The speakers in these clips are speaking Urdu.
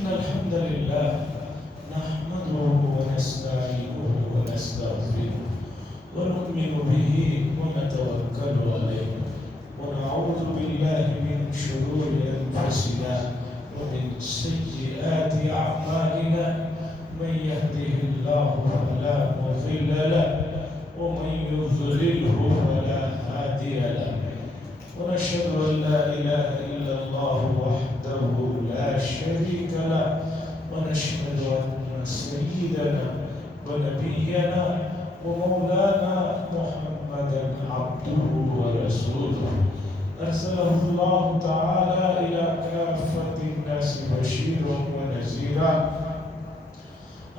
إن الحمد لله نحمده ونستعينه ونستغفره ونؤمن به ونتوكل عليه ونعوذ بالله من شرور أنفسنا ومن سيئات أعمالنا من يهده الله فلا مضل له ومن يضلله فلا هادي له ونشهد أن لا إله إلا الله وحده لا شريك له ونشهد أن سيدنا ونبينا ومولانا محمدا عبده ورسوله أرسله الله تعالى إلى كافة الناس بشيرا ونذيرا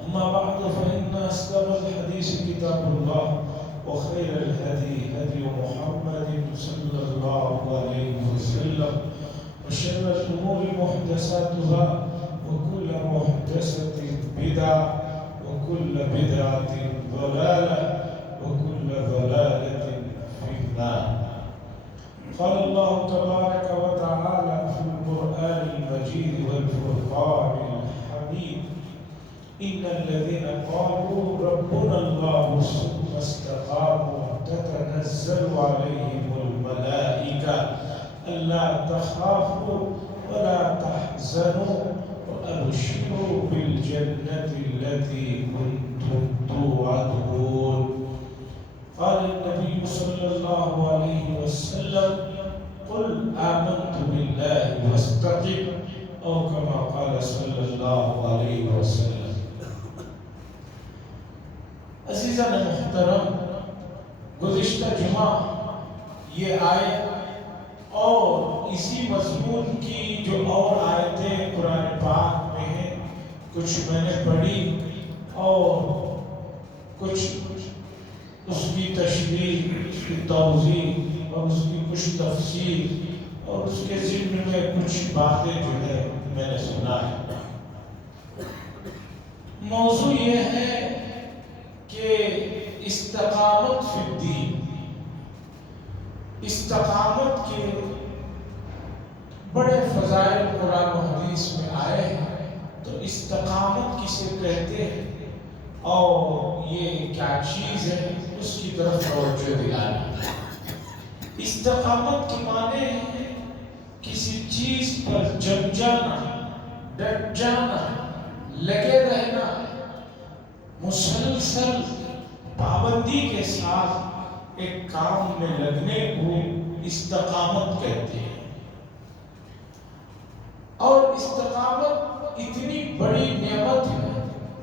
أما بعد فإن أصدق الحديث كتاب الله وخير الهدي هدي محمد صلى الله عليه وسلم وشر الأمور محدثاتها وكل محدثة بدعة وكل بدعة ضلالة وكل ضلالة في النار. قال الله تبارك وتعالى في القرآن المجيد والفرقان الحميد إن الذين قالوا ربنا الله ثم استقاموا تتنزل عليهم الملائكة ألا تخافوا ولا تحزنوا وأبشروا بالجنة التي كنتم توعدون. قال النبي صلى الله عليه وسلم قل آمنت بالله واستقم أو كما قال صلى الله عليه وسلم. عزیزان محترم، گزشتہ جمعہ یہ آیت اور اسی مضمون کی جو اور آیتیں قرآن پاک میں ہیں کچھ میں نے پڑھی اور کچھ اس کی تشریح، اس کی توضیح اور اس کی کچھ تفسیر اور اس کے ذمہ میں کچھ باتیں جو ہے میں نے سنا ہے۔ موضوع یہ ہے کہ استقامت فی الدین، استقامت کے بڑے فضائل قرآن و حدیث میں آئے ہیں، تو استقامت کسے کہتے ہیں اور یہ کیا چیز ہے اس کی طرف توجہ دلانا۔ استقامت کے معنی ہے کسی چیز پر جم جانا، ڈٹ جانا، لگے رہنا، مسلسل پابندی کے ساتھ ایک کام میں لگنے کو استقامت کہتے ہیں۔ اور استقامت اتنی بڑی نعمت ہے،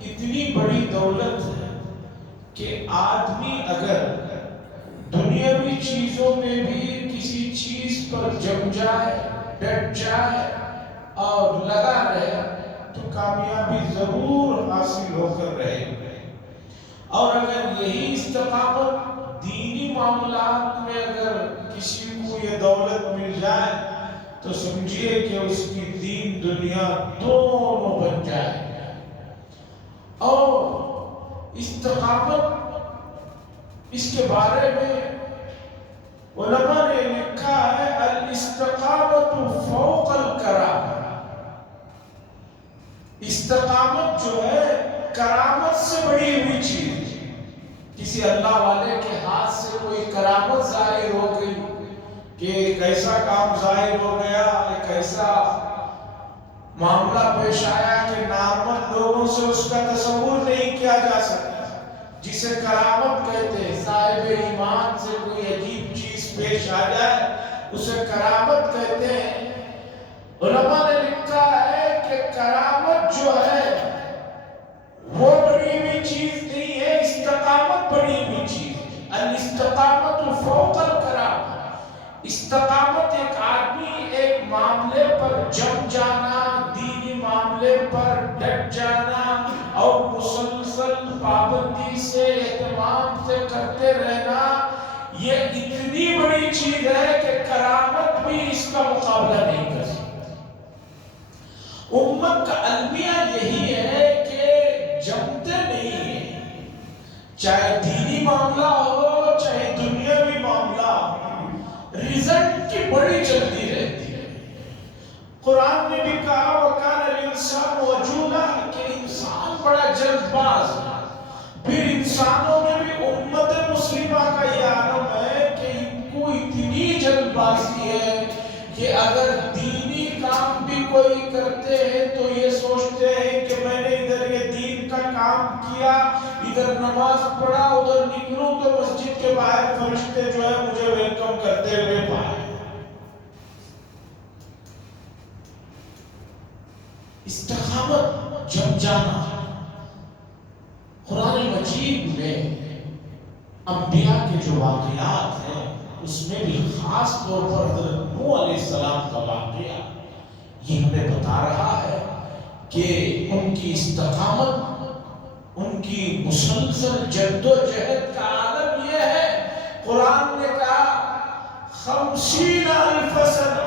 اتنی بڑی دولت ہے کہ آدمی اگر دنیاوی چیزوں میں بھی کسی چیز پر جم جائے، ڈٹ جائے اور لگا رہے تو کامیابی ضرور حاصل ہو کر رہے گی۔ اور اگر یہی استقامت دینی معاملات میں اگر کسی کو یہ دولت مل جائے تو سمجھیے کہ اس کی دین دنیا دونوں بن جائے۔ اور استقامت اس کے بارے میں علماء نے لکھا ہے الاستقامت فوق الکرامہ، استقامت جو ہے کرامت سے بڑی ہوئی چیز۔ کسی اللہ والے کے ہاتھ سے کوئی کرامت ظاہر ہو گئی کہ ایک ایسا کام ظاہر ہو گیا، ایک ایسا معاملہ پیش آیا کہ نامرد لوگوں سے اس کا تصور نہیں کیا جا سکتا، جسے کرامت کہتے ہیں۔ صاحب ایمان سے کوئی عجیب چیز پیش آ جائے اسے کرامت کہتے ہیں۔ علماء نے لکھا ہے کہ کرامت جو ہے وہ بڑی ہوئی چیز نہیں ہے، استقامت بڑی ہوئی چیز ہے۔ الاستقامت فوق الکرامہ، استقامت ایک آدمی ایک معاملے پر جم جانا، دینی معاملے پر ڈٹ جانا اور مسلسل پابندی سے اہتمام سے کرتے رہنا، یہ اتنی بڑی چیز ہے کہ کرامت بھی اس کا مقابلہ نہیں کر سکتی۔ امت کا المیہ یہی ہے کہ جمتے نہیں ہیں، چاہے دینی معاملہ ہو چاہے دنیاوی معاملہ ہو، رزلٹ کی بڑی جلدی رہتی ہے۔ قرآن نے بھی کہا وَكَانَ الْإِنسَانُ انسانوں میں بھی امت مسلمہ کا یہ عالم ہے کہ ان کو اتنی جلد بازی ہے کہ اگر دینی کام بھی کوئی کرتے ہیں تو یہ سوچتے ہیں کہ میں نے ادھر یہ دین کا کام کیا، ادھر نماز پڑھا، ادھر نکلوں تو مسجد کے باہر فرشتے جو ہے مجھے ویلکم کرتے ہوئے پائے۔ استقامت جم جانا قرآن مجید میں انبیاء کے جو واقعات ہیں اس میں بھی خاص طور پر حضرت نوح علیہ السلام کا واقعہ یہ ہمیں بتا رہا ہے کہ ان کی استقامت، ان کی مسلسل جد و جہد کا عالم یہ ہے۔ قرآن نے کہا 50,000 سنہ،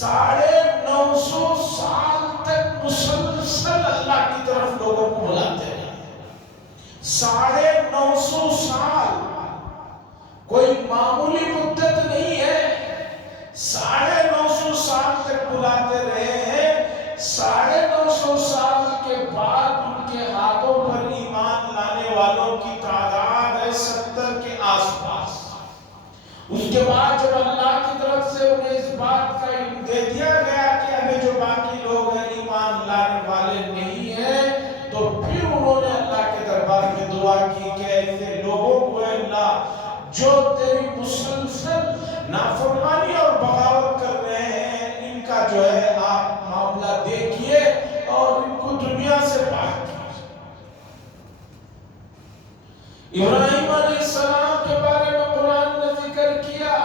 950 سال تک مسلسل اللہ کی طرف لوگوں کو بلاتے ہیں۔ 950 سال کوئی معمولی مدت نہیں ہے، 950 سال تک بلاتے رہے ہیں۔ 950 سال کے بعد ان کے ہاتھوں پر ایمان لانے والوں کی تعداد ہے 70 کے آس پاس۔ اس کے بعد جب اللہ کی طرف سے انہیں اس بات کا علم دے دیا گیا کہ ہمیں جو باقی لوگ ہیں ایمان لانے والے نہیں ہیں، تو پھر انہوں نے اللہ کے دربار میں دعا کی کہ ایسے لوگوں کو اللہ جو تیری مسلسل نافرمانی اور بغاوت کر رہے ہیں ان کا جو ہے آپ معاملہ دیکھیے اور ان کو دنیا سے پاک کیجیے۔ ابراہیم علیہ السلام کے بارے میں قرآن نے ذکر کیا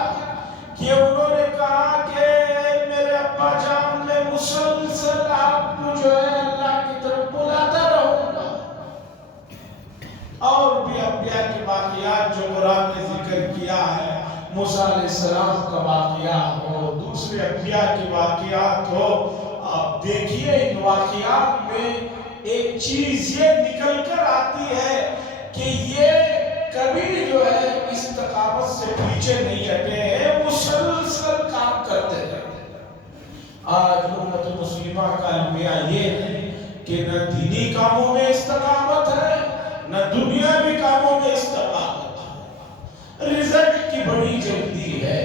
کہ انہوں نے کہا کہ میرے ابا جان میں مسلسل آپ کو جو ہے اللہ کی طرف بلاتا رہوں گا۔ اور بھی انبیاء کے واقعات جو قرآن نے ذکر کیا ہے، موسیٰ علیہ السلام کا واقعہ ہو، دوسرے انبیاء کے واقعات ہو، آپ دیکھیے ان واقعات میں ایک چیز یہ نکل کر آتی ہے کہ یہ کبھی جو ہے استقامت سے پیچھے نہیں ہٹے ہیں، مسلسل کام کرتے ہیں۔ آج امت مسلمہ کا المیہ یہ ہے کہ نہ دینی کاموں میں استقامت ہے، نہ دنیاوی کاموں میں استقامت ہے۔ رزلٹ کی بڑی جلدی ہے۔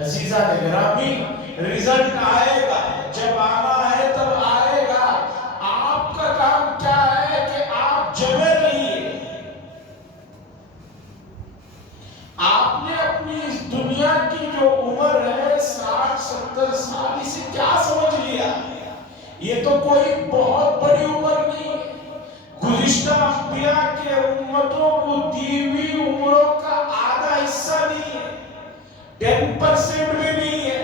عزیزان گرامی، رزلٹ آئے گا، جب آنا ہے تب آئے گا۔ آپ کا کام کیا ہے کہ آپ جمع رہیے۔ آپ نے اپنی اس دنیا کی جو عمر ہے 60-70 سال، اسے کیا سمجھ لیا؟ یہ تو کوئی بہت بڑی عمر نہیں ہے۔ گزشتہ انبیاء کے امتوں کو دی ہوئی عمروں کا آدھا حصہ نہیں ہے، 10% بھی نہیں ہے۔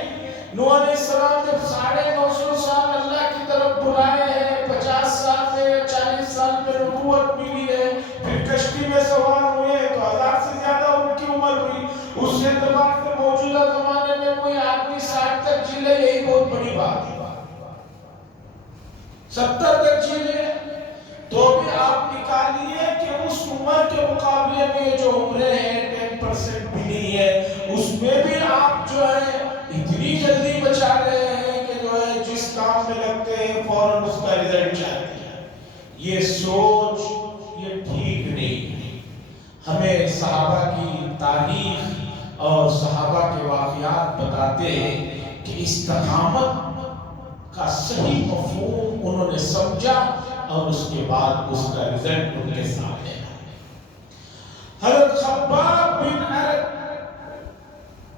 نوح علیہ السلام جب 950 سال اللہ کی طرف بلائے ہیں، 50 سال میں 40 سال میں نبوت ملی ہے، پھر کشتی میں سوار ہوئے تو 1000 سے زیادہ ان کی عمر ہوئی۔ اس اعتبار سے موجودہ زمانے میں کوئی آدمی 60 تک جی لے، یہی بہت بڑی بات ہے۔ 70 تک جی لے تو بھی آپ نکالیے کہ اس عمر کے مقابلے میں جو عمریں ہیں 10% بھی نہیں ہے، اس میں بھی آپ جو ہے اتنی جلدی بچا رہے ہیں کہ جو ہے جس کام میں لگتے ہیں فوراً اس کا رزلٹ چاہتے ہیں۔ یہ سوچ یہ ٹھیک نہیں ہے۔ ہمیں صحابہ کی تاریخ اور صحابہ کے واقعات بتاتے ہیں کہ استقامت کا صحیح مفہوم انہوں نے سمجھا اور اس کے بعد اس کا رزلٹ ان کے سامنے آیا۔ حضرت خباب بن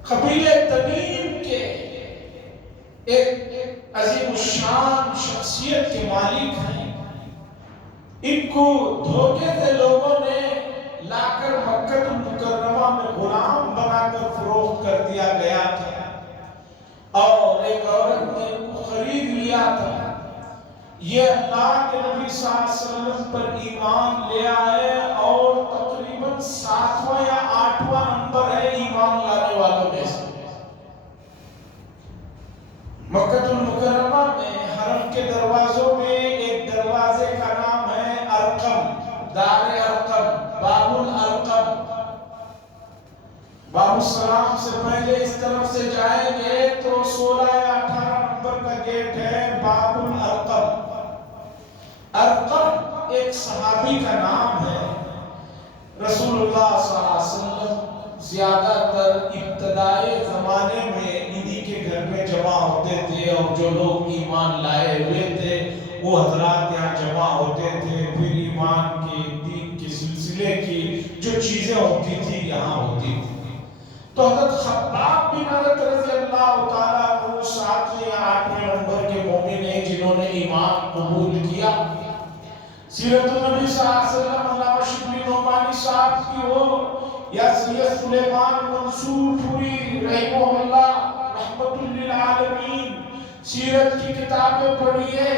قبیلہ تمیم کے ایک عظیم الشان شخصیت کے مالک ہیں۔ ان کو دھوکے سے لوگوں نے لا کر مکہ المکرمہ میں غلام بنا کر فروخت کر دیا گیا تھا، اور ایک عورت نے ان کو خرید لیا تھا۔ یہ اللہ کے نبی صلی اللہ علیہ وسلم پر ایمان لے آئے اور تقریباً 7واں یا 8واں نمبر ہے ایمان لانے والوں میں سے۔ مکہ المکرمہ میں حرم کے دروازوں میں ایک دروازے کا نام ہے ارقم، دار ارقم، باب الارقم۔ باب السلام سے پہلے اس طرف سے جائیں گے تو 16 یا 18 نمبر کا گیٹ ہے باب الارقم۔ ارقم ایک صحابی کا نام ہے رسول اللہ صلی اللہ علیہ وسلم زیادہ تر ابتدائی زمانے میں انہی کے گھر میں جمع ہوتے تھے، اور جو لوگ ایمان لائے ہوئے تھے وہ حضرات یہاں جمع ہوتے تھے، پھر ایمان کے دین کے سلسلے کی جو چیزیں ہوتی تھی یہاں ہوتی تھی۔ تو حضرت خباب بن عرت رضی اللہ تعالیٰ عنہ 7ویں یا 8ویں نمبر کے مومن ہیں جنہوں نے ایمان قبول کیا۔ سیرت النبی صلی اللہ علیہ وسلم علامہ شبلی نعمانی صاحب کی ہو یا سید سلیمان منصور پوری رحمہ اللہ رحمت للعالمین سیرت کی کتابیں پڑھیے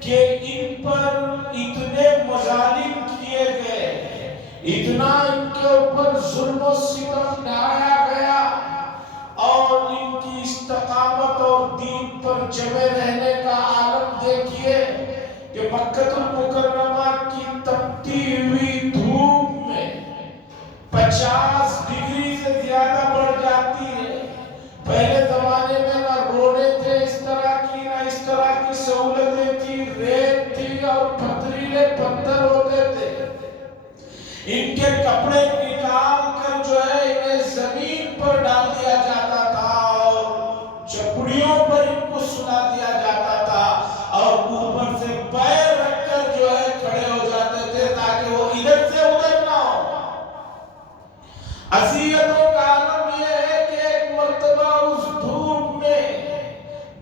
کہ ان پر اتنے مظالم کیے گئے، اتنا ان کے اوپر ظلم و ستم ڈھایا گیا، اور ان کی استقامت اور دین پر جمے رہنے کا عالم دیکھیے کہ مکہ المکرمہ کی تپتی ہوئی دھوپ میں 50 ڈگری سے زیادہ بڑھ جاتی ہے۔ پہلے زمانے میں نہ روڈیں تھے اس طرح کی، نہ اس طرح کی سہولتیں تھی، ریت تھی اور پتھریلے پتھر ہوتے تھے۔ ان کے کپڑے نکال کر جو ہے انہیں زمین پر ڈال دیا جاتا تھا اور چپڑیوں پر ان کو سلا دیا جاتا تھا، اور اوپر سے پیر رکھ کر جو ہے کھڑے ہو جاتے تھے تاکہ وہ ادھر سے ادھر نہ ہو۔ اذیتوں کا عالم یہ ہے کہ ایک مرتبہ اس دھوپ میں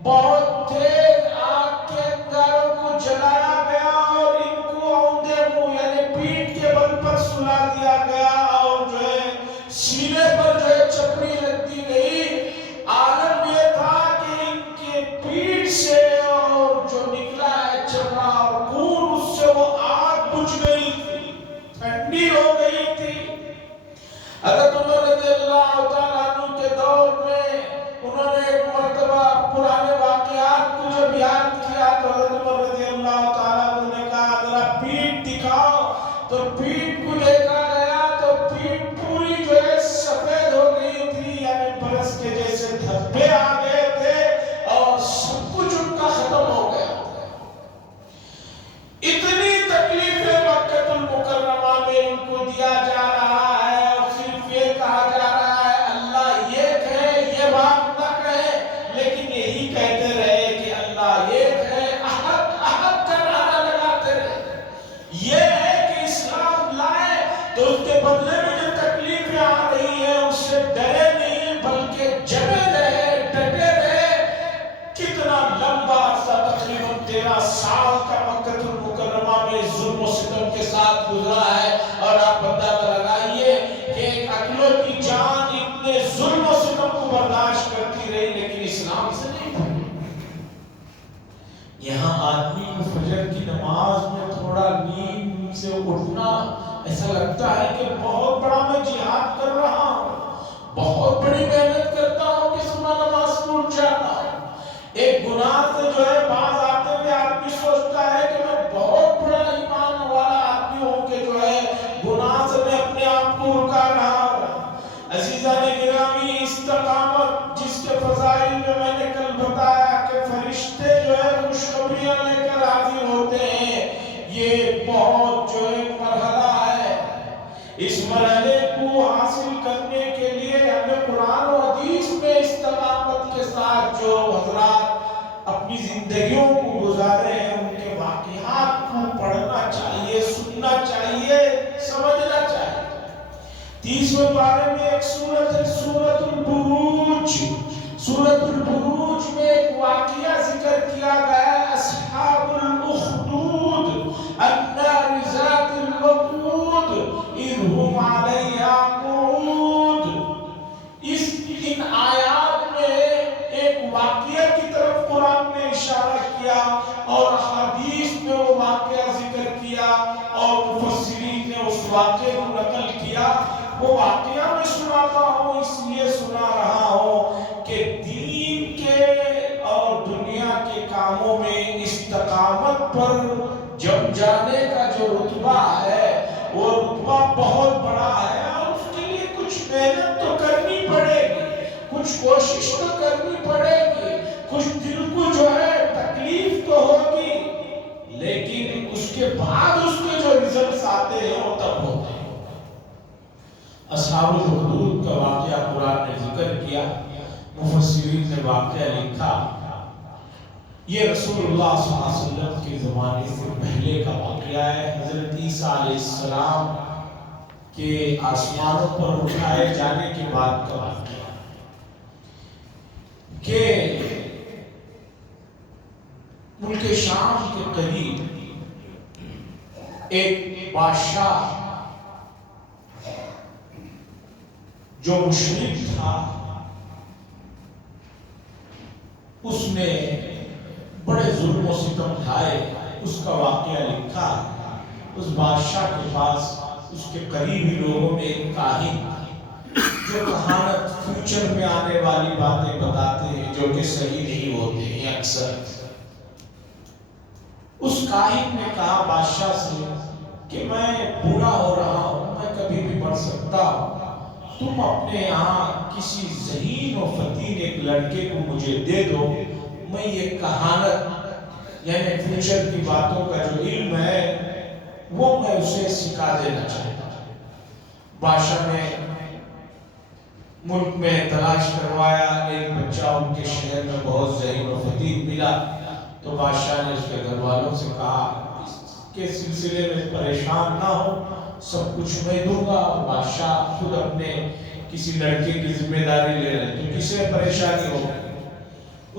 بہت تیز آگ کے انگاروں کو جلایا گیا اور ان کو اوندے منہ یعنی پیٹھ کے بل پر سلا دیا گیا، اور جو ہے سینے پر جو ہے چپڑی رکھ دی گئی۔ عالم یہ تھا کہ ان کے پیٹھ سے اور جو نکلا ہے چمڑا اور خون اس سے وہ آگ بجھ گئی تھی، ٹھنڈی ہو گئی تھی۔ حضرت عمر رضی اللہ تعالیٰ عنہ کے دور میں انہوں نے ایک مرتبہ پرانے واقعات کو جب یاد کیا تو حضرت عمر رضی اللہ تعالیٰ عنہ نے کہا ذرا پیٹھ دکھاؤ، تو پیٹھ کو دیکھا گیا تو پیٹھ پوری جو ہے سفید ہو گئی تھی، یعنی برس کے جیسے دھبے آ گئے تھے اور سب کچھ ان کا ختم ہو گیا۔ اتنی تکلیفیں مکہ المکرمہ میں ان کو دیا جا رہا ہے، اور صرف یہ کہا جا رہا ہے اللہ یہ کہے، یہ بات نہ کہے، لیکن یہی کہتے رہے کہ اللہ یہ کہے، احد احد کا نعرہ لگاتے رہے۔ یہ ہے کہ اسلام لائے تو اس کے بدلے میں جو تکلیفیں آ رہی ہیں اس سے ڈرے نہیں بلکہ جمے رہے، ڈٹے رہے۔ کتنا لمبا عرصہ تقریباً 13 سال کا مکہ المکرمہ میں ظلم و ستم کے ساتھ گزرا ہے، اور آپ اندازہ لگائیے کہ ایک عقلوں کی جان اتنے ظلم و ستم کو برداشت کرتی رہی لیکن اسلام سے نہیں تھی۔ یہاں آدمی کو فجر کی نماز میں تھوڑا نیند سے اٹھنا ایسا لگتا ہے کہ بہت بڑا میں جہاد کر رہا ہوں، بہت بڑی محنت کرتا ہوں کہ صبح نماز کو اٹھ جاتا ہوں۔ ایک گناہ سے جو ہے باز آتے ہوئے آدمی سوچتا ہے کہ میں بہت بڑا ایمان والا آدمی ہوں کہ جو ہے گناہ سے میں اپنے آپ کو رکا رہا ہوں۔ عزیزان گرامی، استقامت جس کے فضائل میں میں نے کل بتایا کہ فرشتے جو ہے خوشخبریاں لے کر حاضر ہوتے ہیں، یہ بہت جو ہے مرحلہ ہے۔ اس مرحلے کو حاصل کرنے کے لیے ہمیں قرآن و حدیث میں استقامت کے ساتھ جو حضرات اپنی زندگیوں کو گزارے ہیں ان کے واقعات کو پڑھنا چاہیے، سننا چاہیے، سمجھنا چاہیے۔ 30ویں پارے میں ایک سورت ہے سورت البروج۔ سورت البروج میں ایک واقعہ ذکر کیا گیا ہے، اصحاب الاخدود النار ذات الوقود اذ هم علیہا قعود۔ ان آیات میں ایک واقعہ کی طرف قرآن نے اشارہ کیا اور حدیث میں وہ واقعہ ذکر کیا اور مفسرین نے اس واقعے کو نقل کیا۔ وہ واقعہ میں سناتا ہوں اس لیے سنا رہا ہوں کہ دین کے اور دنیا کے کاموں میں استقامت پر جم جانے کا جو رتبہ ہے وہ رتبہ بہت بڑا ہے، اور اس کے لیے کچھ محنت تو کرنی پڑے گی، کچھ کوشش تو کرنی پڑے گی، کچھ دل کو جو ہے تکلیف تو ہوگی، لیکن اس کے بعد اس کے جو رزلٹس آتے ہیں وہ تب ہوتے ہیں۔ اصحاب الحدود کا واقعہ قرآن نے ذکر کیا، مفسرین نے واقعہ لکھا، یہ رسول اللہ صلی اللہ علیہ وسلم کے زمانے سے پہلے کا واقعہ ہے۔ حضرت عیسیٰ علیہ السلام کے آسمانوں پر اٹھائے جانے کے بعد کا واقعہ کہ ملک شام کے قریب ایک بادشاہ جو مشرک تھا، اس نے بڑے ظلم و ستم ڈھائے، اس کا واقعہ لکھا۔ اس بادشاہ کے پاس اس کے قریبی لوگوں میں ایک کاہن جو کہانت فیوچر میں آنے والی باتیں بتاتے ہیں جو کہ صحیح نہیں ہوتے ہیں اکثر۔ اس کاہن نے کہا بادشاہ سے کہ میں بوڑھا ہو رہا ہوں، میں کبھی بھی مر سکتا ہوں، تم اپنے یہاں کسی ذہین و فتین ایک لڑکے کو مجھے دے دو، میں یہ کہانت یعنی فیوچر کی باتوں کا جو علم ہے وہ میں اسے سکھا دینا چاہتا ہوں۔ بادشاہ نے ملک میں تلاش کروایا، ایک بچہ ان کے شہر میں بہت ذہین و فتین ملا، تو بادشاہ نے اس کے گھر والوں سے کہا کہ سلسلے میں پریشان نہ ہو، سب کچھ میں دوں گا۔ اور بادشاہ خود اپنے کسی لڑکے کی ذمہ داری لے لیں تو کسے پریشانی ہو۔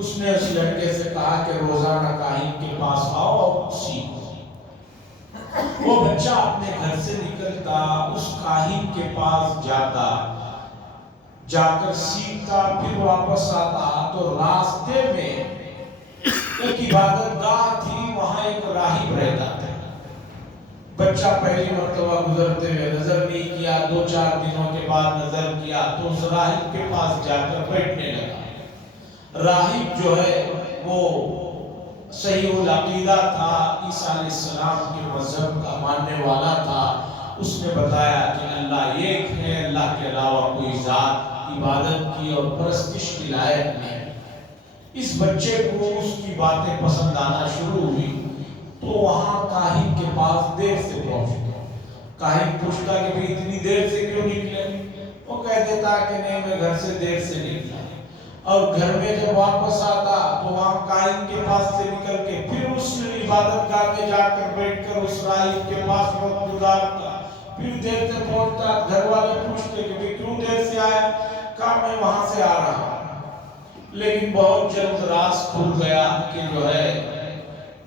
اس نے اس لڑکے سے کہا کہ روزانہ کاہن کے پاس آؤ اور سیکھو۔ وہ بچہ اپنے گھر سے نکلتا، اس کاہن کے پاس جاتا، جا کر سیکھتا، پھر واپس آتا تو راستے میں ایک عبادت گاہ تھی، وہاں ایک راہب رہتا تھا۔ بچہ پہلی مرتبہ گزرتے ہوئے نظر نہیں کیا، 2-4 دنوں کے بعد نظر کیا تو اس راہب کے پاس جا کر بیٹھنے لگا۔ راہب جو ہے وہ صحیح العقیدہ تھا، عیسیٰ علیہ السلام کے مذہب کا ماننے والا تھا۔ اس نے بتایا کہ اللہ ایک ہے، اللہ کے علاوہ کوئی ذات عبادت کی اور پرستش کی لائق نہیں۔ اس بچے کو اس کی باتیں پسند آنا شروع ہوئی تو وہاں کاہن کے پاس دیر سے پہنچتا۔ کاہن پوچھتا کہ بھی اتنی دیر سے کیوں نکلے؟ وہ کہہ دیتا کہ نہیں میں گھر سے دیر سے نکلا۔ اور گھر میں جب واپس آتا تو وہاں کاہن کے پاس سے نکل کے پھر اس عبادت گاہ میں جا کر بیٹھ کر اس راہب کے پاس وقت گزارتا، پھر دیر سے پہنچتا۔ گھر والے پوچھتے کہ بھی کیوں دیر سے آیا؟ کہا میں وہاں سے آ رہا ہوں۔ لیکن بہت جلد راز کھل گیا کہ جو ہے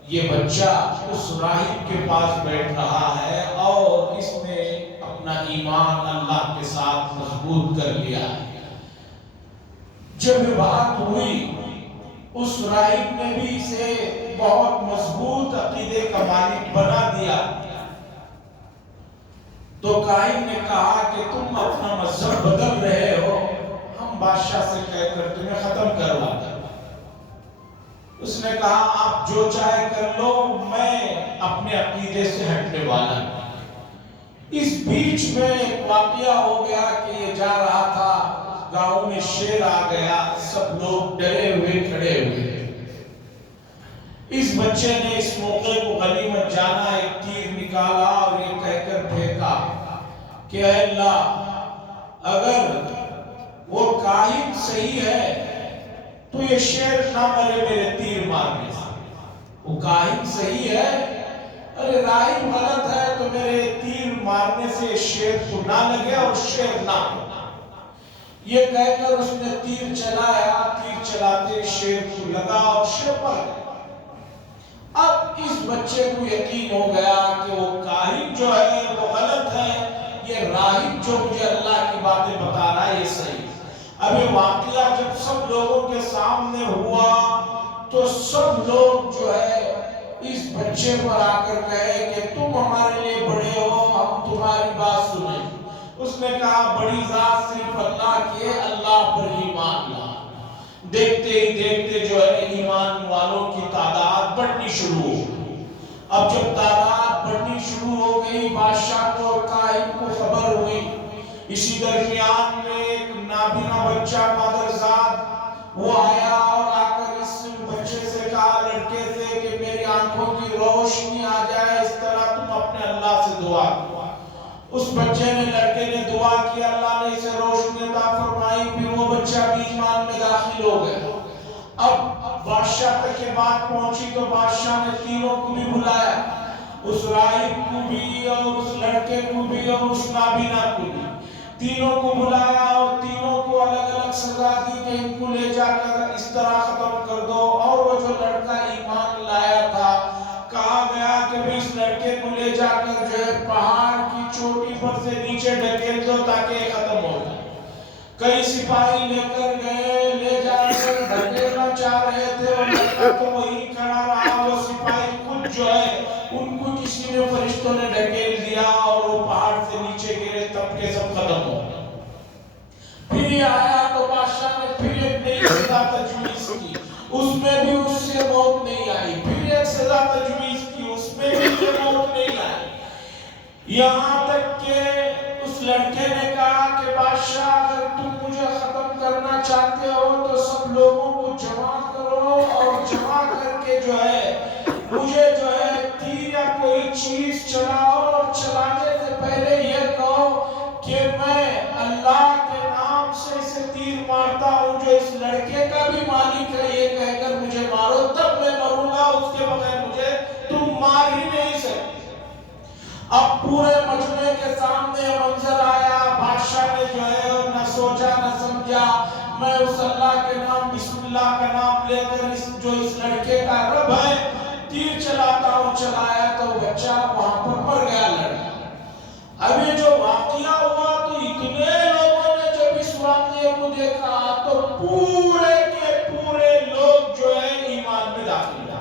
یہ بچہ اس راہب کے پاس بیٹھ رہا ہے اور اس نے اپنا ایمان اللہ کے ساتھ مضبوط کر لیا ہے۔ جب بات ہوئی اس راہب نے بھی اسے بہت مضبوط عقیدے کا مالک بنا دیا، تو کاہن نے کہا کہ تم اپنا مذہب بدل رہے ہو، ہم بادشاہ سے کہہ کر تمہیں ختم کروا دیں۔ اس نے کہا آپ جو چاہے کر لو، میں اپنے عقیدے سے ہٹنے والا ہوں۔ اس بیچ میں ایک واقعہ ہو گیا کہ یہ جا رہا تھا، گاؤں میں شیر آ گیا، سب لوگ ڈرے ہوئے کھڑے ہوئے۔ اس بچے نے اس موقع کو غنیمت جانا، ایک تیر نکالا اور یہ کہہ کر پھینکا کہ اے اللہ اگر وہ کاہن صحیح ہے تو یہ شیر نہ مرے میرے تیر مارنے سے، وہ کاہن صحیح ہے، ارے راہب غلط ہے تو میرے تیر مارنے سے شیر کو نہ لگے اور شیر نہ ہو۔ یہ کہہ کر اس نے تیر چلایا، تیر چلاتے شیر کو لگا اور شیر مر گیا۔ اب اس بچے کو یقین ہو گیا کہ وہ کاہن جو ہے وہ غلط ہے، یہ راہب جو مجھے اللہ کی باتیں بتا رہا ہے یہ صحیح۔ اب یہ واقعہ جب سب لوگوں کے سامنے ہوا تو سب لوگ جو ہے اس بچے پر آ کر کہے کہ تم ہمارے لیے بڑے ہو، ہم تمہاری بات سنیں۔ اس نے کہا بڑی ذات صرف اللہ کی ہے، اللہ پر ایمان لا۔ دیکھتے ہی دیکھتے جو ہے ایمان والوں کی تعداد بڑھنی شروع ہو گئی۔ اب جب تعداد بڑھنی شروع ہو گئی، بادشاہ کو اور کاہن کو خبر ہوئی۔ اسی درمیان میں ایک نابینا بچہ مادرزاد وہ آیا اور آ کر اس بچے سے کہا، لڑکے سے، کہ میری آنکھوں کی روشنی آ جائے، اس طرح تم اپنے اللہ سے دعا کرو۔ اس بچے نے لڑکے نے دعا کی، اللہ نے اسے روشنی عطا فرمائی، پھر وہ بچہ بھی ایمان میں داخل ہو گیا۔ اب بادشاہ تک یہ بات پہنچی تو بادشاہ نے تینوں کو بھی بلایا، اس راہب کو بھی اور اس لڑکے کو بھی اور اس نابینا کو بھی، تینوں کو بلایا اور تینوں کو الگ الگ سزا دی کہ ان کو لے جا کر اس طرح ختم کر دو۔ اور وہ جو لڑکا ایمان لایا تھا، کہا گیا کہ اس لڑکے کو لے جا کر جو ہے پہاڑ کی چوٹی پر سے نیچے ڈھکیل دو تاکہ یہ ختم ہو جائے۔ کئی سپاہی لے کر گئے، لے جا کر ڈھکیلنا چاہ رہے تھے، اور لڑکا تو وہی کھڑا رہا۔ وہ سپاہی خود جو ہے ان کو کسی نے فرشتوں نے ڈھکیل دیا اور وہ پہاڑ سے نیچے گرے، تب کے سب ختم ہو گئے۔ پھر یہ آیا تو بادشاہ نے پھر ایک نئی سزا تجویز کی، اس میں بھی اس سے موت نہیں آئی۔ پھر ایک سزا تجویز کی، اس میں بھی اسے موت نہیں آئی۔ یہاں تک کہ اس لڑکے نے کہا کہ بادشاہ اگر تم مجھے ختم کرنا چاہتے ہو تو سب لوگوں کو جمع کرو، اور جمع کر کے جو ہے مجھے جو ہے تیر یا کوئی چیز چلاؤ، اور چلانے سے پہلے یہ کہو کہ میں اللہ کے نام سے اسے تیر مارتا ہوں جو اس لڑکے کا بھی مالک ہے، یہ کہہ کر مجھے مارو، تب میں مروں گا، اس کے بغیر مجھے تم مار ہی نہیں سکتے۔ اب پورے مجمع کے سامنے منظر آیا، بادشاہ نے جو ہے نہ سوچا نہ سمجھا، میں اس اللہ کے نام بسم اللہ کا نام لے کر جو اس لڑکے کا رب ہے تیر چلاتا ہوں، چلایا تو بچہ وہاں پر مر گیا لڑکا۔ اب یہ جو واقعہ ہوا تو اتنے لوگوں نے جب اس واقعے کو دیکھا تو پورے کے پورے لوگ جو ہے ایمان میں داخل ہوئے۔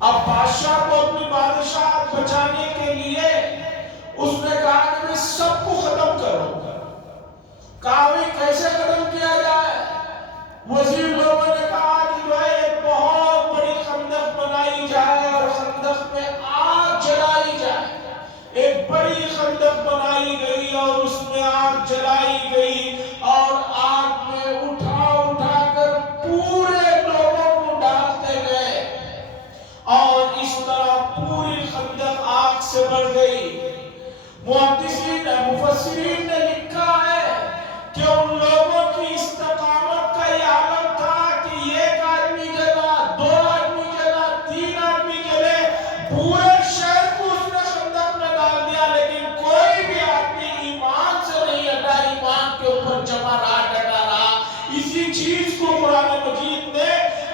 اب بادشاہ کو اپنی بادشاہت بچانے کے لیے اس نے کہا کہ میں سب کو ختم کروں گا۔ کہا بھی کیسے ختم کیا جائے؟ وزیر لوگوں نے کہا کہ جو ہے ایک بہت بڑی خندق بنائی جائے اور خندق میں آگ جلائی جائے۔ ایک بڑی خندق بنائی گئی اور اس میں آگ جلائی گئی، اور آگ میں اٹھا اٹھا کر پورے لوگوں کو ڈالتے گئے، اور اس طرح پوری خندق آگ سے بھر گئی۔ محدثین مفسرین نے لکھا ہے کہ ان لوگوں کی استقامت کا یہ عالم تھا کہ ایک آدمی جلا، دو آدمی جلا، تین آدمی جلے، پورے شہر کو اس نے خندق میں ڈال دیا، لیکن کوئی بھی آدمی ایمان سے نہیں ہٹا، ایمان کے اوپر جمع رہا، ڈٹا رہا۔ اسی چیز کو قرآن مجید نے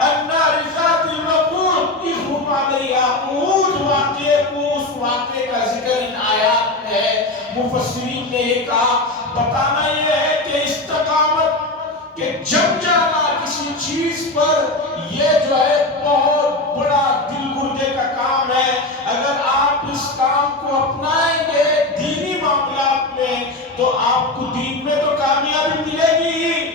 النار ذات الوقود اذ ہم علیہا قعود واقعے کو، اس واقعے کا ذکر ان آیات میں ہے۔ مفسرین نے یہ کہا، بتانا یہ ہے کہ استقامت کے جم جانا کسی چیز پر یہ جو ہے بہت بڑا دل گردے کا کام ہے۔ اگر آپ اس کام کو اپنائیں گے دینی معاملات میں تو آپ کو دین میں تو کامیابی ملے گی ہی،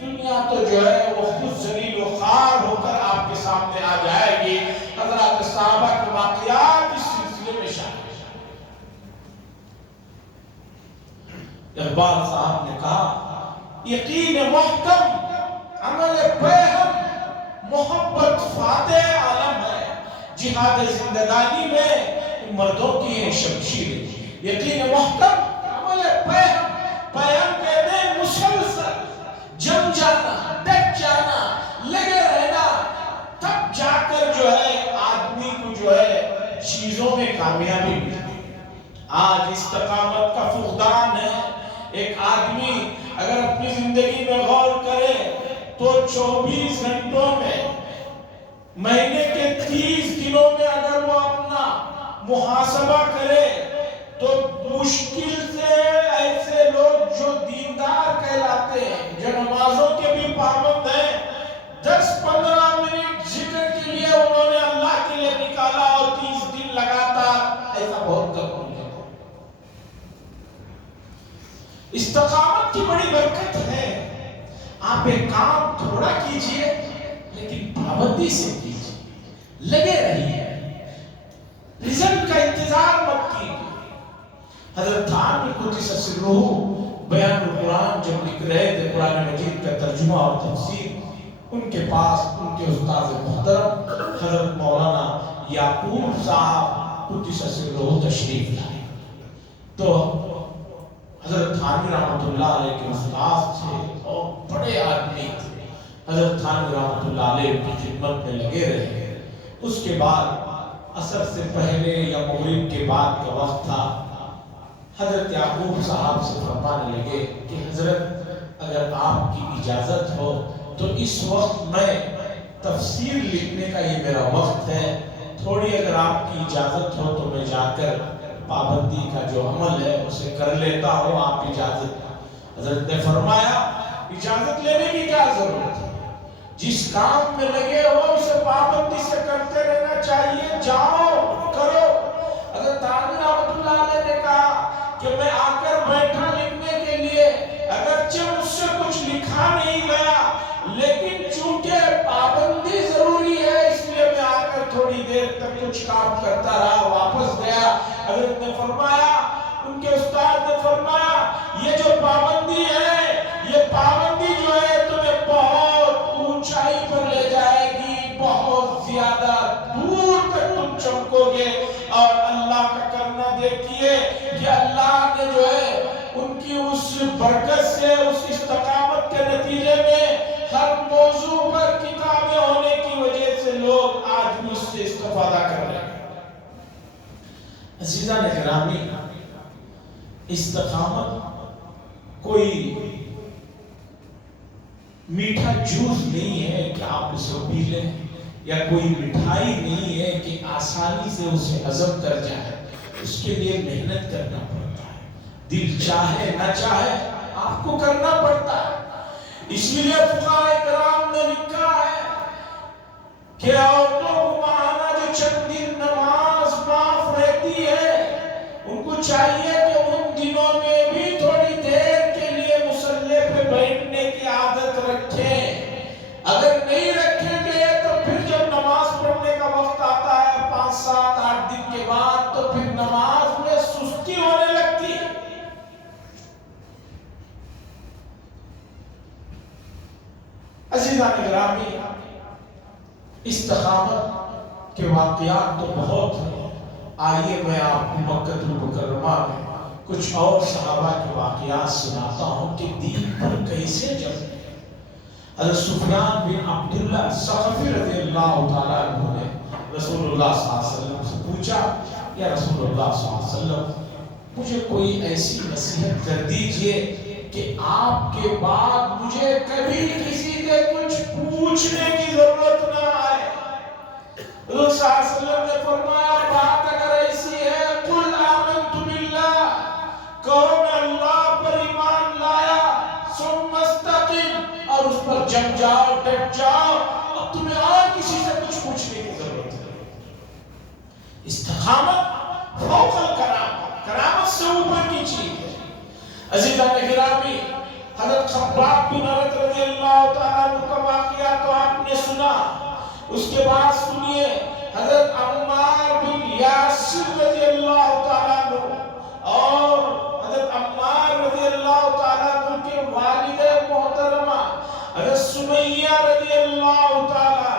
دنیا تو جو ہے وہ خود ذلیل و خوار ہو کر آپ کے سامنے آ جائے گی۔ حضرات صحابہ کے واقعات اس سلسلے میں شامل۔ اقبال صاحب نے کہا، یقین محکم عمل بہم محبت فاتح عالم ہے، جہاد زندگانی میں مردوں کی ہے شمشیر۔ یقین محکم عمل بہم، بہم کہتے ہیں مسلسل جم جانا، ڈٹ جانا، لگے رہنا، تب جا کر جو ہے آدمی کو جو ہے چیزوں میں کامیابی ملتی۔ آج استقامت کا فقدان ہے۔ ایک آدمی اگر اپنی زندگی میں غور کرے تو 24 گھنٹوں میں، مہینے کے 30 دنوں میں اگر وہ اپنا محاسبہ کرے تو مشکل سے ایسے لوگ جو دیندار کہلاتے ہیں، جو نمازوں کے بھی پابند ہیں، 10-15 منٹ ذکر کے لیے انہوں نے اللہ کے لیے نکالا اور 30 دن لگاتار، ایسا بہت کم ہو جائے۔ استقامت کی بڑی برکت ہے۔ آپ ایک کام تھوڑا کیجئے لیکن پابندی سے کیجئے، لگے رہیے، رزلٹ کا انتظار مت کیجئے۔ حضرت عامر قدس سرہ بیان القرآن جب لکھ رہے تھے قرآن مجید کا ترجمہ اور تفسیر، ان کے پاس ان کے استاد محترم حضرت مولانا یعقوب صاحب قدس سرہ تشریف لائے۔ تو حضرت تھانوی رحمۃ اللہ علیہ کے استاد تھے اور بڑے آدمی تھے. حضرت تھانوی رحمۃ اللہ علیہ کی خدمت میں لگے رہے. اس کے بعد عصر سے پہلے یا مغرب کے بعد کا وقت تھا. حضرت یعقوب صاحب سے فرمانے لگے کہ حضرت اگر آپ کی اجازت ہو تو اس وقت میں تفسیر لکھنے کا یہ میرا وقت ہے. تھوڑی اگر آپ کی اجازت ہو تو میں جا کر پابندی کا جو عمل ہے اسے کر لیتا ہوں. آپ اجازت. حضرت نے فرمایا اجازت لینے کی کیا ضرورت ہے؟ جس کام میں لگے ہو اسے پابندی سے کرتے رہنا چاہیے. جاؤ کرو. حضرت تھانوی رحمۃ اللہ علیہ نے کہا کہ میں آ کر بیٹھا لکھنے کے لیے. اگرچہ مجھ سے کچھ لکھا نہیں گیا لیکن چونکہ پابندی ضروری ہے اس لیے میں آ کر تھوڑی دیر تک کچھ کام کرتا رہا. واپس گیا. حضرت نے فرمایا, ان کے استاد نے فرمایا یہ جو پابندی ہے, یہ پابندی جو ہے تمہیں بہت اونچائی پر لے جائے گی, بہت زیادہ دور تک تم چمکو گے. اور اللہ کا کرنا دیکھیے کہ اللہ نے جو ہے ان کی اس برکت سے, اس استقامت کے نتیجے میں ہر موضوع پر کتابیں ہونے کی وجہ سے لوگ آج بھی اس سے استفادہ کر رہے ہیں. عزیزان گرامی, استقامت کوئی میٹھا جوس نہیں ہے کہ آپ اسے پی لیں, یا کوئی مٹھائی نہیں ہے کہ آسانی سے اسے ہضم کر جائے. اس کے لیے محنت کرنا پڑتا ہے. دل چاہے نہ چاہے آپ کو کرنا پڑتا ہے. اس لیے فقہاء کرام نے لکھا ہے کہ عورتوں کو ماہانہ جو چند دن نماز معاف رہتی ہے ان کو چاہیے کہ ان دنوں میں بھی تھوڑی دیر کے لیے مصلی پہ بیٹھنے کی عادت رکھیں. اگر نہیں رکھیں گے تو پھر جب نماز پڑھنے کا وقت آتا ہے 5 7 8 دن کے بعد تو پھر نماز میں سستی ہونے لگتی ہے. عزیزان گرامی, استقامت کے واقعات تو بہت ہیں. آئیے میں آپ کو مکہ المکرمہ میں کچھ اور صحابہ کے واقعات سناتا ہوں کہ دین پر کیسے جمے. حضرت سفیان بن عبداللہ ثقفی رضی اللہ تعالیٰ عنہ نے رسول اللہ صلی اللہ علیہ وسلم سے پوچھا, یا رسول اللہ صلی اللہ علیہ وسلم مجھے کوئی ایسی نصیحت کر دیجئے کہ آپ کے بعد مجھے کبھی کسی سے کچھ پوچھنے کی ضرورت نہ آئے. رسول صلی اللہ علیہ وسلم نے فرمایا بات اگر ایسی ہے قل آمنت باللہ, کہو میں اللہ پر ایمان لایا, ثم استقم, اور اس پر جم جاؤ, ڈٹ جاؤ. اب تمہیں اور کسی سے کچھ پوچھنے کی ضرورت ہے. استقامت فوق الکرامت, کرامت سے اوپر کی چیز ہے. عزیزان گرامی, حضرت خباب بن عرت رضی اللہ تعالیٰ عنہ کا واقعہ تو آپ نے سنا. اس کے بعد سنیے حضرت عمار بن یاسر رضی اللہ تعالیٰ عنہ, اور حضرت عمار رضی اللہ تعالیٰ عنہ کے والد محترمہ حضرت سمیہ رضی اللہ تعالیٰ,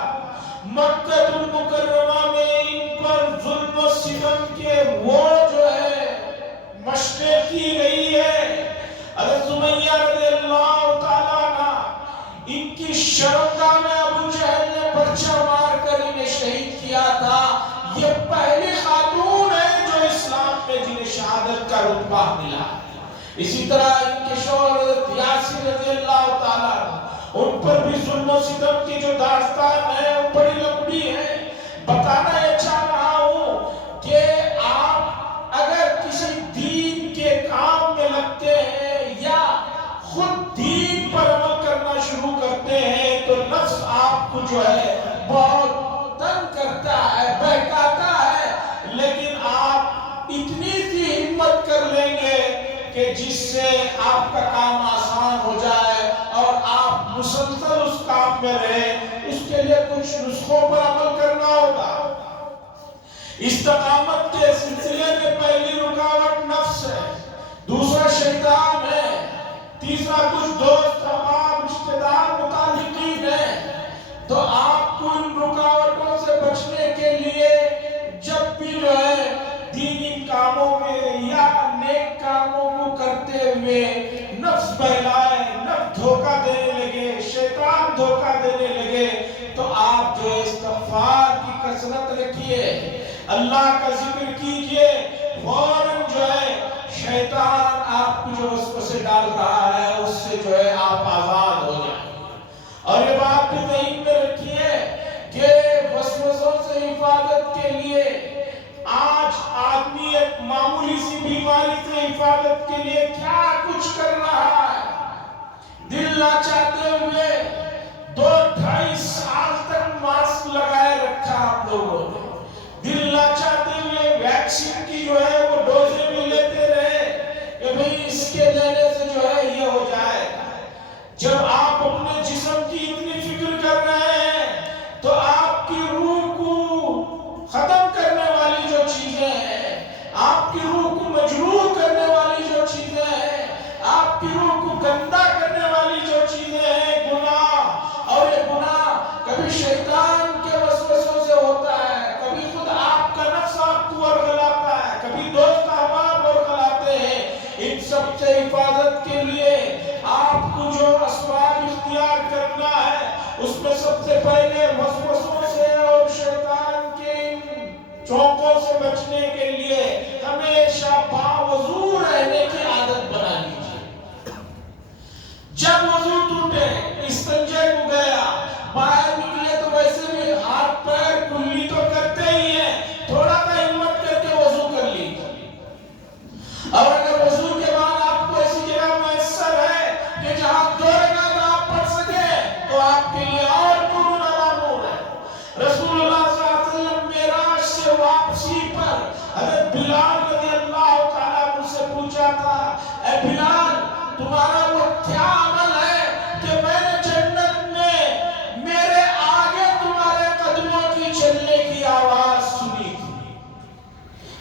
مکہ المکرمہ میں ان پر ظلم و ستم کے وہ جو ہے مشقیں کی گئی ہے. حضرت سمیہ رضی اللہ تعالیٰ عنہ, ان کی شرمگاہ میں ابو جہل نے پرچہ مار کر انہیں شہید کیا تھا. یہ پہلی خاتون ہے جو اسلام میں جنہیں شہادت کا رتبہ ملا. اسی طرح ان کے شوہر حضرت یاسر رضی اللہ تعالیٰ, ان پر بھی ظلم و ستم کی جو داستان ہے وہ بڑی لمبی ہے. بتانا یہ چاہ رہا ہوں کہ آپ اگر کسی دین کے کام میں لگتے ہیں یا خود دین پر عمل کرنا شروع کرتے ہیں تو نفس آپ کو جو ہے بہت تنگ کرتا ہے, بہکاتا ہے, لیکن آپ اتنی سی ہمت کر لیں گے کہ جس سے آپ کا کام آسان ہو جائے اور آپ مسلسل اس کام میں رہیں. اس کے لیے کچھ نسخوں پر عمل کرنا ہوگا. استقامت کے سلسلے میں پہلی رکاوٹ نفس ہے, دوسرا شیطان ہے, تیسرا کچھ دوست احباب رشتہ دار متعلقین ہیں. تو آپ کو ان رکاوٹوں سے بچنے کے لیے جب بھی جو ہے دینی کاموں میں یا نیک حسنت رکھیے، اللہ کا ذکر کیجئے، فوراً جو ہے شیطان آپ کو جو وسوسے ڈال رہا ہے اس سے جو ہے آپ آزاد ہو جائیں۔ اور یہ بات بھی ذہن میں رکھیے کہ وسوسوں سے حفاظت کے لیے آج آدمی ایک معمولی سی بیماری سے حفاظت کے لیے کیا کچھ کر رہا ہے۔ دل نہ چاہتے ہوئے 2-2.5 سال تک ماسک لگائے رکھا آپ لوگوں نے، دل نہ چاہتے ہوئے ویکسین کی جو ہے وہ ڈوزیں بھی لیتے رہے کہ بھئی اس کے لینے سے جو ہے یہ ہو جائے۔ جب آپ اپنے جسم کی اتنی فکر کر رہے ہیں تو آپ کی روح کو ختم کرنے والی جو چیزیں ہیں، آپ کی روح کو مجروح کرنے والی جو چیزیں ہیں، آپ کی روح کو گندا کرنے والی جو چیزیں ہیں، گناہ، اور یہ گناہ کبھی شیطان کے وسوسوں سے ہوتا ہے، کبھی خود آپ کا نفس آپ کو ورغلاتا ہے، کبھی دوست احباب ورغلاتے ہیں۔ ان سب سے حفاظت کے لیے آپ کو جو اسباب اختیار کرنا ہے اس میں سب سے پہلے وسوسوں سے اور شیطان کے چوکوں سے بچنے کے لیے ہمیشہ باوضو رہنے کی عادت بنا لیجیے۔ جب وضو ٹوٹے، استنجے کو گیا، باہر نکلے تو ویسے بھی ہاتھ پیر کلی تو کرتے ہی ہیں، تھوڑا سا ہمت کر کے وضو کر لیجیے۔ اور اگر وضو کے بعد آپ کو ایسی جگہ میسر ہے کہ جہاں 2 رکعت آپ پڑھ سکیں تو آپ کے لیے اور نور علی نور ہے۔ رسول اللہ صلی اللہ علیہ وسلم معراج سے واپسی پر حضرت بلال رضی اللہ تعالیٰ عنہ سے پوچھا تھا، اے بلال تمہارا وہ کیا عمل ہے کہ میں نے جنت میں میرے آگے تمہارے قدموں کی چلنے کی آواز سنی تھی۔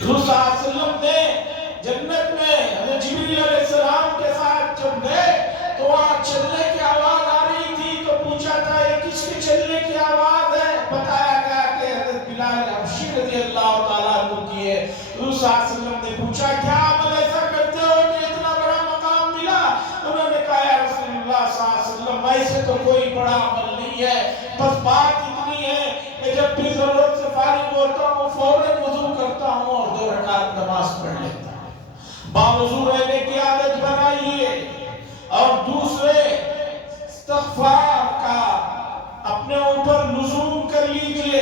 رسول اللہ صلی اللہ علیہ وسلم نے جنت میں حضرت جبریل علیہ السلام کے ساتھ جب گئے تو وہاں چلنے کی آواز آ رہی تھی، تو پوچھا تھا یہ کس کے چلنے کی آواز ہے؟ بتایا گیا کہ حضرت بلال حبشی رضی اللہ تعالیٰ عنہ کی ہے۔ رسول صلی اللہ علیہ وسلم نے پوچھا کیا عمل ایسا کرتے ہو کہ اتنا بڑا مقام ملا؟ انہوں نے کہا یا رسول اللہ صلی اللہ علیہ وسلم ایسے تو کوئی بڑا عمل نہیں ہے، بس بات اتنی ہے کہ جب بھی ضرورت سے فارغ ہوتا ہوں فوراً وضو کرتا ہوں اور 2 رکعت نماز پڑھ لیتا ہوں۔ باوضو رہنے کی عادت بنائیے۔ اور دوسرے، استغفار کا اپنے اوپر لزوم کر لیجئے۔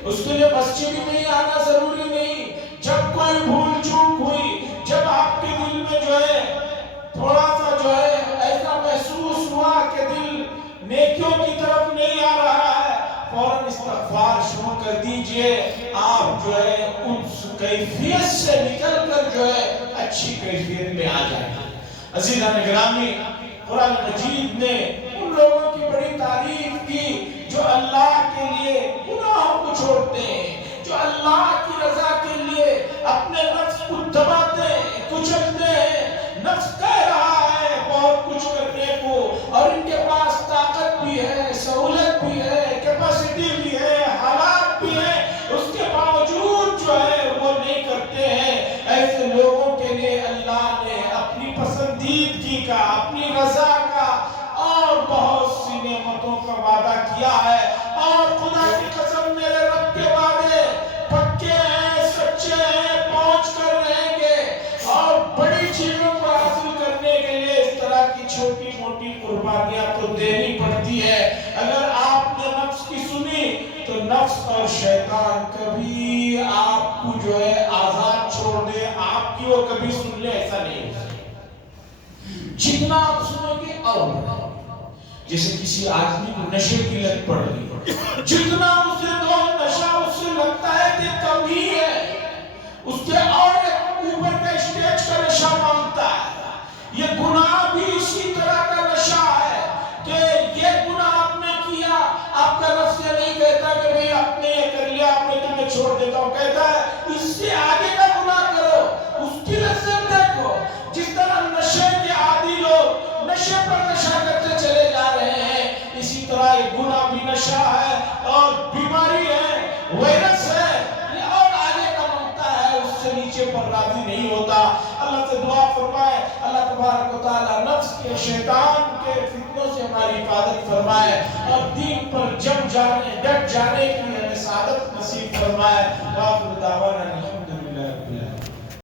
اس کے لیے مسجد میں آنا ضروری نہیں، جب کوئی بھول چوک ہوئی، جب آپ کے دل میں جو ہے تھوڑا سا جو ہے ایسا محسوس ہوا کہ دل نیکیوں کی طرف نہیں آ رہا ہے، فوراً استغفار شروع کر دیجئے۔ آپ جو ہے اس کیفیت سے نکل کر جو ہے اچھی کیفیت میں آ جائیں گے۔ عزیزان گرامی، قرآن مجید نے ان لوگوں کی بڑی تعریف کی جو اللہ کے لیے گناہوں کو چھوڑتے ہیں، جو اللہ کی رضا کے لیے اپنے نفس کو دباتے ہیں، کچلتے ہیں۔ نفس کہہ رہا ہے بہت کچھ کرنے کو، اور ان کے پاس طاقت بھی ہے، سہولت بھی ہے، کیپیسٹی بھی ہے، حالات بھی ہیں، اس کے باوجود جو ہے وہ نہیں کرتے ہیں۔ ایسے لوگوں کے لیے اللہ نے اپنی پسندیدگی کا، اپنی رضا کا اور بہت سی نعمتوں کا وعدہ کیا ہے۔ اور خدا کی قسم میرے رب کے وعدے پکے ہیں، سچے ہیں، پہنچ کر رہیں گے۔ اور بڑی چیزوں کو حاصل کرنے کے لیے اس طرح کی چھوٹی موٹی قربانیاں تو دینی پڑتی ہے۔ اگر آپ نے نفس کی سنی تو نفس اور شیطان کبھی آپ کو جو ہے آزاد چھوڑ دے، آپ کی وہ کبھی سن لے، ایسا نہیں ہے۔ جتنا آپ سنو گے اور جیسے کسی آدمی کو نشے کی لت پڑ گئی، جتنا اسے دو نشہ اس سے لگتا ہے کہ کم ہی ہے، اس کے اور اوپر کا اسٹیج کا نشہ مانگتا ہے۔ یہ گناہ بھی اسی طرح کا نشہ ہے کہ یہ گناہ آپ نے کیا، آپ کا نفس یہ نہیں کہتا کہ بھئی آپ نے یہ کر لیا، آپ نے تمہیں چھوڑ دیتا ہوں، کہتا ہے اس سے آگے کا گناہ کرو، اس کی لذت دیکھو۔ جس طرح نشے کے عادی لوگ نشے پر نشہ کرتے چلے جا رہے ہیں، اسی طرح یہ گناہ بھی نشہ ہے اور بیماری ہے، وائرس ہے، یہ اور آگے کا مانگتا ہے، اس سے نیچے پر راضی نہیں ہوتا۔ اللہ سے دعا فرمائے اللہ تبارک و تعالی نفس کے، شیطان کے فتنوں سے ہماری حفاظت فرمائے۔